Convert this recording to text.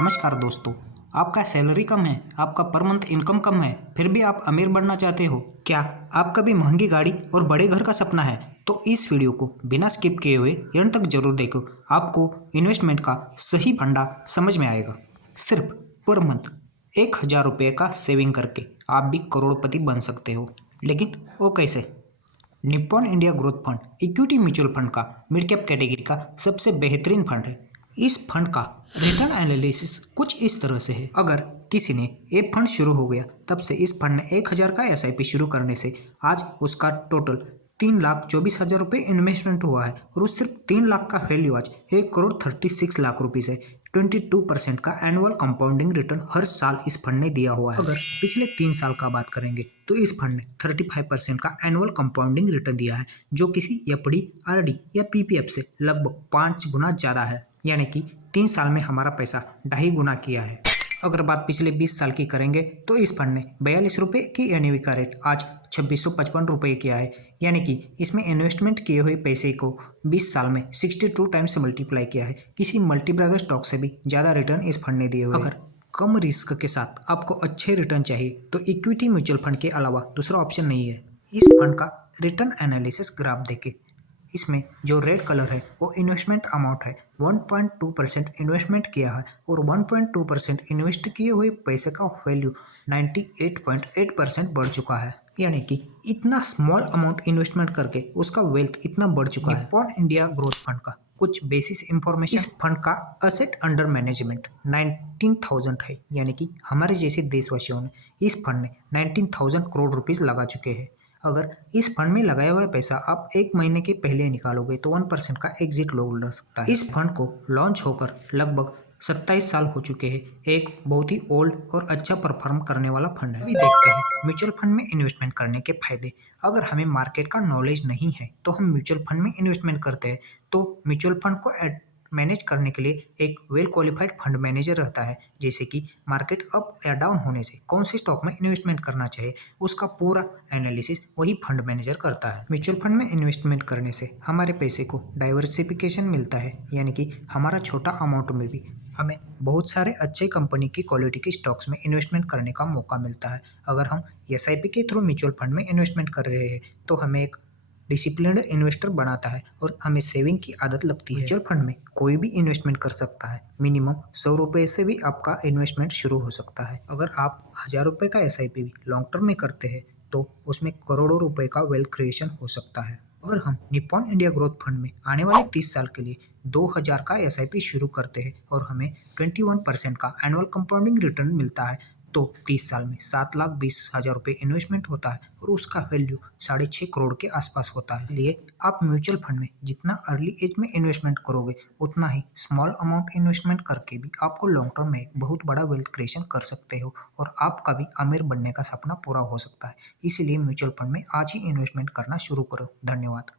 नमस्कार दोस्तों। आपका सैलरी कम है, आपका पर मंथ इनकम कम है, फिर भी आप अमीर बनना चाहते हो क्या? आपका भी महंगी गाड़ी और बड़े घर का सपना है? तो इस वीडियो को बिना स्किप किए हुए एंड तक जरूर देखो। आपको इन्वेस्टमेंट का सही फंडा समझ में आएगा। सिर्फ पर मंथ 1,000 रुपये का सेविंग करके आप भी करोड़पति बन सकते हो। लेकिन वो कैसे? Nippon India growth fund equity mutual fund का मिड कैप कैटेगरी का सबसे बेहतरीन फंड है। इस फंड का रिटर्न एनालिसिस कुछ इस तरह से है। अगर किसी ने ये फंड शुरू हो गया तब से इस फंड ने 1,000 का एसआईपी शुरू करने से आज उसका टोटल 3,24,000 रुपये इन्वेस्टमेंट हुआ है और उस सिर्फ 3 लाख का वैल्यू आज 1,36,00,000 रुपीज़ है। 22% का एनुअल कंपाउंडिंग रिटर्न हर साल इस फंड ने दिया हुआ है। अगर पिछले 3 साल का बात करेंगे तो इस फंड ने 35% का एनुअल कंपाउंडिंग रिटर्न दिया है, जो किसी एफडी, आरडी या पीपीएफ से लगभग 5 गुना ज़्यादा है। यानी कि 3 साल में हमारा पैसा 2.5 गुना किया है। अगर बात पिछले 20 साल की करेंगे तो इस फंड ने 42 रुपये की एनएवी का रेट आज 2,655 रुपये किया है। यानी कि इसमें इन्वेस्टमेंट किए हुए पैसे को 20 साल में 62 टाइम्स मल्टीप्लाई किया है। किसी मल्टीबैगर स्टॉक से भी ज़्यादा रिटर्न इस फंड ने दिए हुए हैं। अगर कम रिस्क के साथ आपको अच्छे रिटर्न चाहिए तो इक्विटी म्यूचुअल फंड के अलावा दूसरा ऑप्शन नहीं है। इस फंड का रिटर्न एनालिसिस ग्राफ देखें। इसमें जो रेड कलर है वो इन्वेस्टमेंट अमाउंट है। 1.2% इन्वेस्टमेंट किया है और 1.2% इन्वेस्ट किए हुए पैसे का वैल्यू 98.8% बढ़ चुका है। यानी कि इतना स्मॉल अमाउंट इन्वेस्टमेंट करके उसका वेल्थ इतना बढ़ चुका है। निप्पॉन इंडिया ग्रोथ फंड का कुछ बेसिस इंफॉर्मेशन। इस फंड का असेट अंडर मैनेजमेंट 19,000 है। यानी कि हमारे जैसे देशवासियों ने इस फंड में 19,000 करोड़ रुपीस लगा चुके हैं। अगर इस फंड में लगाया हुआ पैसा आप 1 महीने के पहले निकालोगे तो 1% का एग्जिट लोन लग सकता है। इस फंड को लॉन्च होकर लगभग 27 साल हो चुके हैं। एक बहुत ही ओल्ड और अच्छा परफॉर्म करने वाला फंड है। अभी देखते हैं म्यूचुअल फंड में इन्वेस्टमेंट करने के फायदे। अगर हमें मार्केट का नॉलेज नहीं है तो हम म्यूचुअल फंड में इन्वेस्टमेंट करते हैं, तो म्यूचुअल फंड को मैनेज करने के लिए एक वेल क्वालिफाइड फंड मैनेजर रहता है। जैसे कि मार्केट अप या डाउन होने से कौन से स्टॉक में इन्वेस्टमेंट करना चाहिए, उसका पूरा एनालिसिस वही फंड मैनेजर करता है। म्यूचुअल फंड में इन्वेस्टमेंट करने से हमारे पैसे को डाइवर्सिफिकेशन मिलता है। यानी कि हमारा छोटा अमाउंट में भी हमें बहुत सारे अच्छे कंपनी की क्वालिटी के स्टॉक्स में इन्वेस्टमेंट करने का मौका मिलता है। अगर हम एसआईपी के थ्रू म्यूचुअल फंड में इन्वेस्टमेंट कर रहे हैं तो हमें एक डिसिप्लिन्ड इन्वेस्टर बनाता है और हमें सेविंग की आदत लगती है। म्यूचुअल फंड में कोई भी इन्वेस्टमेंट कर सकता है। मिनिमम 100 रुपये से भी आपका इन्वेस्टमेंट शुरू हो सकता है। अगर आप 1,000 रुपये का एसआईपी भी लॉन्ग टर्म में करते हैं तो उसमें करोड़ों रुपए का वेल्थ क्रिएशन हो सकता है। अगर हम निप्पॉन इंडिया ग्रोथ फंड में आने वाले 30 साल के लिए 2,000 का एसआईपी शुरू करते हैं और हमें 21% का एनुअल कंपाउंडिंग रिटर्न मिलता है तो 30 साल में 7,20,000 रुपये इन्वेस्टमेंट होता है और उसका वैल्यू 6.5 करोड़ के आसपास होता है। इसलिए आप म्यूचुअल फंड में जितना अर्ली एज में इन्वेस्टमेंट करोगे उतना ही स्मॉल अमाउंट इन्वेस्टमेंट करके भी आपको लॉन्ग टर्म में एक बहुत बड़ा वेल्थ क्रिएशन कर सकते हो और आपका भी अमीर बनने का सपना पूरा हो सकता है। इसीलिए म्यूचुअल फंड में आज ही इन्वेस्टमेंट करना शुरू करो। धन्यवाद।